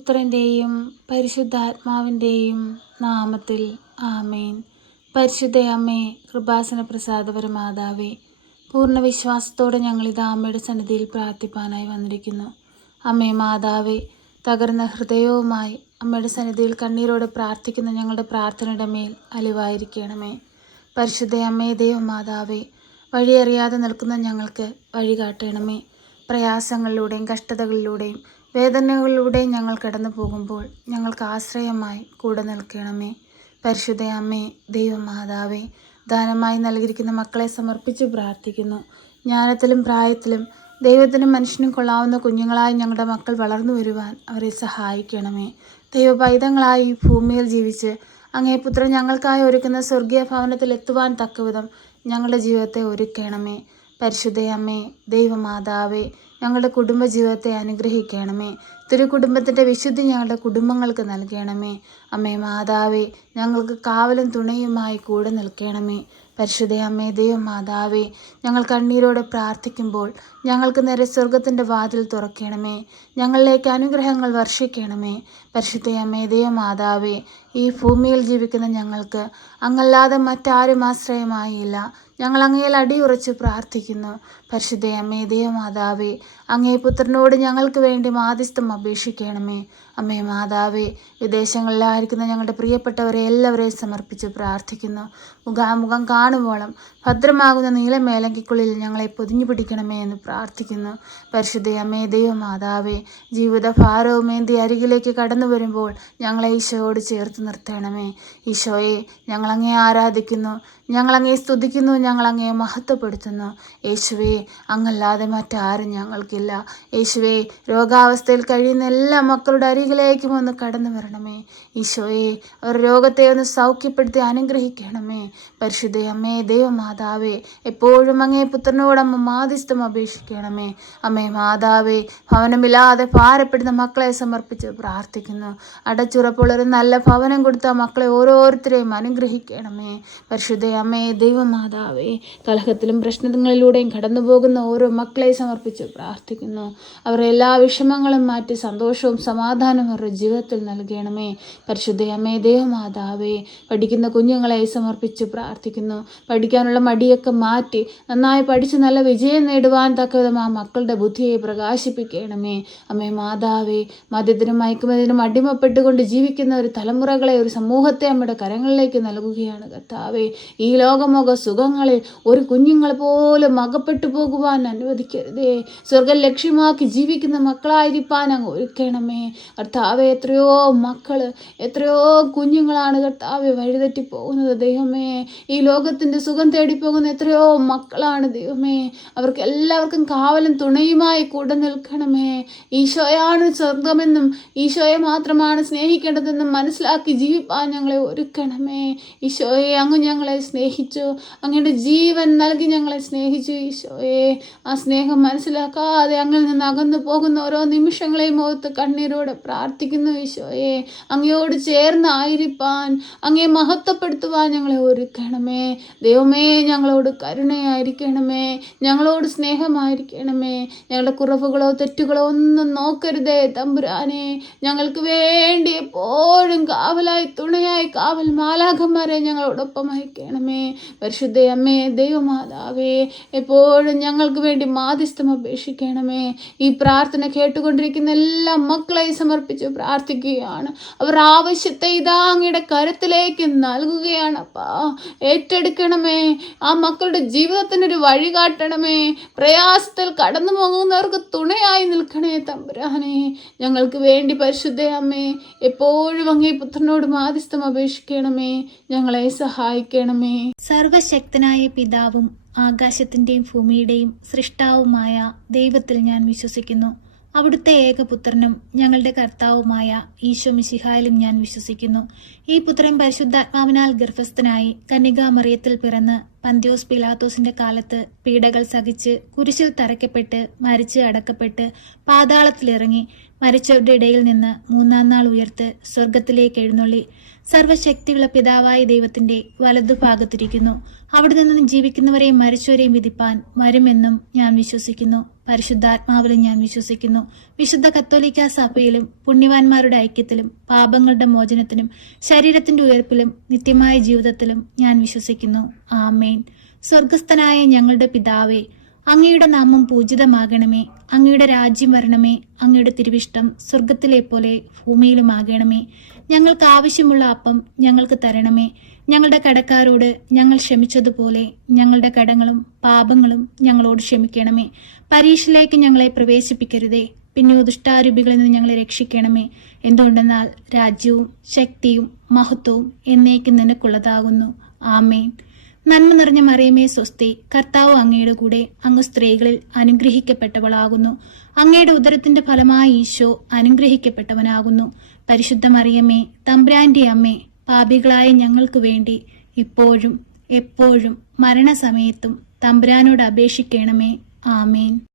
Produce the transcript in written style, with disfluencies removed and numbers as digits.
പുത്രൻ്റെയും പരിശുദ്ധാത്മാവിൻ്റെയും നാമത്തിൽ ആമേൻ. പരിശുദ്ധ അമ്മേ, കൃപാസന പ്രസാദപരമാതാവേ, പൂർണ്ണ വിശ്വാസത്തോടെ ഞങ്ങളിത് അമ്മയുടെ സന്നിധിയിൽ പ്രാർത്ഥിപ്പാനായി വന്നിരിക്കുന്നു. അമ്മേ മാതാവേ, തകർന്ന ഹൃദയവുമായി അമ്മയുടെ സന്നിധിയിൽ കണ്ണീരോടെ പ്രാർത്ഥിക്കുന്ന ഞങ്ങളുടെ പ്രാർത്ഥനയുടെ മേൽ അലിവായിരിക്കണമേ. പരിശുദ്ധ അമ്മേ, ദൈവമാതാവേ, വഴിയറിയാതെ നിൽക്കുന്ന ഞങ്ങൾക്ക് വഴി കാട്ടണമേ. പ്രയാസങ്ങളിലൂടെയും കഷ്ടതകളിലൂടെയും വേദനകളിലൂടെയും ഞങ്ങൾ കടന്നു പോകുമ്പോൾ ഞങ്ങൾക്ക് ആശ്രയമായി കൂടെ നിൽക്കണമേ. പരിശുദ്ധ അമ്മേ, ദൈവമാതാവേ, ദാനമായി നൽകിയിരിക്കുന്ന മക്കളെ സമർപ്പിച്ച് പ്രാർത്ഥിക്കുന്നു. ജ്ഞാനത്തിലും പ്രായത്തിലും ദൈവത്തിനും മനുഷ്യനും കൊള്ളാവുന്ന കുഞ്ഞുങ്ങളായി ഞങ്ങളുടെ മക്കൾ വളർന്നു വരുവാൻ അവരെ സഹായിക്കണമേ. ദൈവപൈതങ്ങളായി ഈ ഭൂമിയിൽ ജീവിച്ച് അങ്ങേ പുത്രൻ ഞങ്ങൾക്കായി ഒരുക്കുന്ന സ്വർഗീയ ഭവനത്തിൽ എത്തുവാൻ തക്കവിധം ഞങ്ങളുടെ ജീവിതത്തെ ഒരുക്കണമേ. പരിശുദ്ധ അമ്മേ, ദൈവമാതാവേ, ഞങ്ങളുടെ കുടുംബജീവിതത്തെ അനുഗ്രഹിക്കണമേ. തിരുകുടുംബത്തിൻ്റെ വിശുദ്ധി ഞങ്ങളുടെ കുടുംബങ്ങൾക്ക് നൽകണമേ. അമ്മേ മാതാവേ, ഞങ്ങൾക്ക് കാവലും തുണയുമായി കൂടെ നിൽക്കണമേ. പരിശുദ്ധ അമ്മേ, ദൈവമാതാവേ, ഞങ്ങൾ കണ്ണീരോടെ പ്രാർത്ഥിക്കുമ്പോൾ ഞങ്ങൾക്ക് നേരെ സ്വർഗത്തിൻ്റെ വാതിൽ തുറക്കണമേ. ഞങ്ങളിലേക്ക് അനുഗ്രഹങ്ങൾ വർഷിക്കണമേ. പരിശുദ്ധ അമ്മേ, ദൈവമാതാവേ, ഈ ഭൂമിയിൽ ജീവിക്കുന്ന ഞങ്ങൾക്ക് അങ്ങല്ലാതെ മറ്റാരും ആശ്രയമായില്ല. ഞങ്ങൾ അങ്ങയിൽ അടിയുറച്ച് പ്രാർത്ഥിക്കുന്നു. പരിശുദ്ധ അമ്മേ, ദൈവമാതാവേ, അങ്ങേ പുത്രനോട് ഞങ്ങൾക്ക് വേണ്ടി മാധ്യസ്ഥം അപേക്ഷിക്കണമേ. അമ്മേ മാതാവേ, വിദേശങ്ങളിലായിരിക്കുന്ന ഞങ്ങളുടെ പ്രിയപ്പെട്ടവരെ എല്ലാവരെയും സമർപ്പിച്ച് പ്രാർത്ഥിക്കുന്നു. മുഖാമുഖം കാണുവോളം ഭദ്രമാകുന്ന നീലമേലങ്കിക്കുള്ളിൽ ഞങ്ങളെ പൊതിഞ്ഞു പിടിക്കണമേ എന്ന് പ്രാർത്ഥിക്കുന്നു. പരിശുദ്ധ അമ്മേ, ദൈവമാതാവേ, ജീവിത ഭാരവുമേന്തി അരികിലേക്ക് കടന്നു വരുമ്പോൾ ഞങ്ങളെ ഈശോയോട് ചേർത്ത് നിർത്തണമേ. ഈശോയെ, ഞങ്ങളങ്ങേ ആരാധിക്കുന്നു, ഞങ്ങളങ്ങേ സ്തുതിക്കുന്നു, ഞങ്ങളങ്ങേ മഹത്വപ്പെടുത്തുന്നു. യേശുവേ, അങ്ങല്ലാതെ മറ്റാരും ഞങ്ങൾക്കില്ല. യേശുവേ, രോഗാവസ്ഥയിൽ കഴിയുന്ന എല്ലാ മക്കളുടെ അരികിലേക്കും ഒന്ന് കടന്നു വരണമേ. ഈശോയെ, അവർ രോഗത്തെ ഒന്ന് സൗഖ്യപ്പെടുത്തി അനുഗ്രഹിക്കണമേ. പരിശുദ്ധ അമ്മേ, ദൈവമാതാവേ, എപ്പോഴും അങ്ങേ പുത്രനോടമ്മ മാധ്യസ്ഥം അപേക്ഷിക്കണമേ. അമ്മേ മാതാവേ, ഭവനമില്ലാതെ ഭാരപ്പെടുന്ന മക്കളെ സമർപ്പിച്ച് പ്രാർത്ഥിക്കുന്നു. അടച്ചുറപ്പുള്ളൊരു നല്ല ഭവനം കൊടുത്ത മക്കളെ ഓരോരുത്തരെയും അനുഗ്രഹിക്കണമേ. പരിശുദ്ധ അമ്മേ, ദൈവമാതാവേ, കലഹത്തിലും പ്രശ്നങ്ങളിലൂടെയും കടന്നു പോകുന്ന ഓരോ മക്കളെ സമർപ്പിച്ച് പ്രാർത്ഥിക്കുന്നു. അവരുടെ എല്ലാ വിഷമങ്ങളും മാറ്റി സന്തോഷവും സമാധാനവും അവരുടെ ജീവിതത്തിൽ നൽകണമേ. പരിശുദ്ധ അമ്മേ, ദൈവമാതാവേ, പഠിക്കുന്ന കുഞ്ഞുങ്ങളെ സമർപ്പിച്ച് പ്രാർത്ഥിക്കുന്നു. പഠിക്കാനുള്ള മടിയൊക്കെ മാറ്റി നന്നായി പഠിച്ച് നല്ല വിജയം നേടുവാൻ തക്കവിധം ആ മക്കളുടെ ബുദ്ധിയെ പ്രകാശിപ്പിക്കണമേ. അമ്മേ മാതാവേ, മദ്യത്തിനും മയക്കുമരുന്നിനും അടിമപ്പെട്ടുകൊണ്ട് ജീവിക്കുന്ന ഒരു തലമുറകളെ, ഒരു സമൂഹത്തെ അമ്മയുടെ കരങ്ങളിലേക്ക് നൽകുകയാണ് കർത്താവേ. ഈ ലോകമോക സുഖങ്ങളിൽ ഒരു കുഞ്ഞുങ്ങൾ പോലും അകപ്പെട്ടു പോകുവാൻ അനുവദിക്കരുതേ. സ്വർഗം ലക്ഷ്യമാക്കി ജീവിക്കുന്ന മക്കളായിരിക്കാൻ അങ്ങ് ഒരുക്കണമേ. കർത്താവെ, എത്രയോ മക്കൾ, എത്രയോ കുഞ്ഞുങ്ങളാണ് കർത്താവെ വഴിതെറ്റിപ്പോകുന്നത്. ദൈവമേ, ഈ ലോകത്തിൻ്റെ സുഖം തേടിപ്പോകുന്ന എത്രയോ മക്കളാണ് ദൈവമേ. അവർക്ക് എല്ലാവർക്കും കാവലും തുണയുമായി കൂടെ നിൽക്കണമേ. ഈശോയാണ് സ്വർഗമെന്നും ഈശോയെ മാത്രമാണ് സ്നേഹിക്കേണ്ടതെന്നും മനസ്സിലാക്കി ജീവിപ്പാൻ ഞങ്ങളെ ഒരുക്കണമേ. ഈശോയെ, അങ്ങ് ഞങ്ങളെ സ്നേഹിച്ചു, അങ്ങയുടെ ജീവൻ നൽകി ഞങ്ങളെ സ്നേഹിച്ചു. ഈശോയെ, ആ സ്നേഹം മനസ്സിലാക്കാതെ അങ്ങിൽ നിന്ന് അകന്നു പോകുന്ന ഓരോ നിമിഷങ്ങളെയും ഓർത്ത് കണ്ണീരോടെ പ്രാർത്ഥിക്കുന്നു. ഈശോയെ, അങ്ങയോട് ചേർന്നായിരിക്കാൻ, അങ്ങയെ മഹത്വപ്പെടുത്തുവാൻ ഞങ്ങളെ ഒരുക്കണമേ. ദൈവമേ, ഞങ്ങളോട് കരുണയായിരിക്കണമേ, ഞങ്ങളോട് സ്നേഹമായിരിക്കണമേ. ഞങ്ങളുടെ കുറവുകളോ തെറ്റുകളോ ഒന്നും നോക്കരുതേ തമ്പുരാനെ. ഞങ്ങൾക്ക് വേണ്ടി എപ്പോഴും കാവലായി തുണയായി കാവൽ മാലാഖമാരെ ഞങ്ങളോടൊപ്പം അയക്കണമേ. പരിശുദ്ധ അമ്മേ, ദൈവമാതാവേ, എപ്പോഴും ഞങ്ങൾക്ക് വേണ്ടി മാധ്യസ്ഥം അപേക്ഷിക്കണമേ. ഈ പ്രാർത്ഥന കേട്ടുകൊണ്ടിരിക്കുന്ന എല്ലാ മക്കളെയും സമർപ്പിച്ച് പ്രാർത്ഥിക്കുകയാണ്. അവർ ആവശ്യത്തെ ഇതാ അങ്ങയുടെ കരത്തിലേക്ക് നൽകുകയാണ്. അപ്പാ, ഏറ്റെടുക്കണമേ. ആ മക്കളുടെ ജീവിതത്തിനൊരു വഴി കാട്ടണമേ. പ്രയാസത്തിൽ കടന്നു പോകുന്നവർക്ക് തുണയായി നിൽക്കണേ തമ്പുരാനെ. ഞങ്ങൾക്ക് വേണ്ടി പരിശുദ്ധ അമ്മേ, എപ്പോഴും അങ്ങേ പുത്രനോട് മാധ്യസ്ഥം അപേക്ഷിക്കണമേ. ഞങ്ങളെ സഹായിക്കണമേ. സർവശക്തനായ പിതാവും ആകാശത്തിൻ്റെയും ഭൂമിയുടെയും സൃഷ്ടാവുമായ ദൈവത്തിൽ ഞാൻ വിശ്വസിക്കുന്നു. അവിടുത്തെ ഏകപുത്രനും ഞങ്ങളുടെ കർത്താവുമായ ഈശോ മിശിഹായിലും ഞാൻ വിശ്വസിക്കുന്നു. ഈ പുത്രൻ പരിശുദ്ധാത്മാവിനാൽ ഗർഭസ്ഥനായി കന്യകാമറിയത്തിൽ പിറന്ന് പന്ത്യോസ് പിലാത്തോസിന്റെ കാലത്ത് പീഡകൾ സഹിച്ച് കുരിശിൽ തറയ്ക്കപ്പെട്ട് മരിച്ച് അടക്കപ്പെട്ട് പാതാളത്തിലിറങ്ങി മരിച്ചവരുടെ ഇടയിൽ നിന്ന് മൂന്നാം നാൾ ഉയർത്ത് സ്വർഗത്തിലേക്ക് എഴുന്നള്ളി സർവശക്തിയുള്ള പിതാവായ ദൈവത്തിന്റെ വലതുഭാഗത്തിരിക്കുന്നു. അവിടെ നിന്നും ജീവിക്കുന്നവരെയും മരിച്ചവരെയും വിധിപ്പാൻ വരുമെന്നും ഞാൻ വിശ്വസിക്കുന്നു. പരിശുദ്ധാത്മാവിലും ഞാൻ വിശ്വസിക്കുന്നു. വിശുദ്ധ കത്തോലിക്ക സഭയിലും പുണ്യവാന്മാരുടെ ഐക്യത്തിലും പാപങ്ങളുടെ മോചനത്തിനും ശരീരത്തിന്റെ ഉയർപ്പിലും നിത്യമായ ജീവിതത്തിലും ഞാൻ വിശ്വസിക്കുന്നു. ആമേൻ. സ്വർഗസ്ഥനായ ഞങ്ങളുടെ പിതാവേ, അങ്ങയുടെ നാമം പൂജിതമാകണമേ. അങ്ങയുടെ രാജ്യം വരണമേ. അങ്ങയുടെ തിരുവിഷ്ടം സ്വർഗത്തിലെ പോലെ ഭൂമിയിലുമാകണമേ. ഞങ്ങൾക്ക് ആവശ്യമുള്ള അപ്പം ഞങ്ങൾക്ക് തരണമേ. ഞങ്ങളുടെ കടക്കാരോട് ഞങ്ങൾ ക്ഷമിച്ചതുപോലെ ഞങ്ങളുടെ കടങ്ങളും പാപങ്ങളും ഞങ്ങളോട് ക്ഷമിക്കണമേ. പരീക്ഷയിലേക്ക് ഞങ്ങളെ പ്രവേശിപ്പിക്കരുതേ, പിന്നെയോ ദുഷ്ടാരൂപികളിൽ നിന്ന് ഞങ്ങളെ രക്ഷിക്കണമേ. എന്തുകൊണ്ടെന്നാൽ രാജ്യവും ശക്തിയും മഹത്വവും എന്നേക്കും നിനക്കുള്ളതാകുന്നു. ആമേൻ. നന്മ നിറഞ്ഞ മറിയമേ സ്വസ്തി, കർത്താവ് അങ്ങയുടെ കൂടെ, അങ്ങ് സ്ത്രീകളിൽ അനുഗ്രഹിക്കപ്പെട്ടവളാകുന്നു. അങ്ങയുടെ ഉദരത്തിന്റെ ഫലമായ ഈശോ അനുഗ്രഹിക്കപ്പെട്ടവനാകുന്നു. പരിശുദ്ധ മറിയമേ, തമ്പുരാന്റെ അമ്മേ, പാപികളായ ഞങ്ങൾക്ക് വേണ്ടി ഇപ്പോഴും എപ്പോഴും മരണസമയത്തും തമ്പുരാനോട് അപേക്ഷിക്കണമേ. ആമേൻ.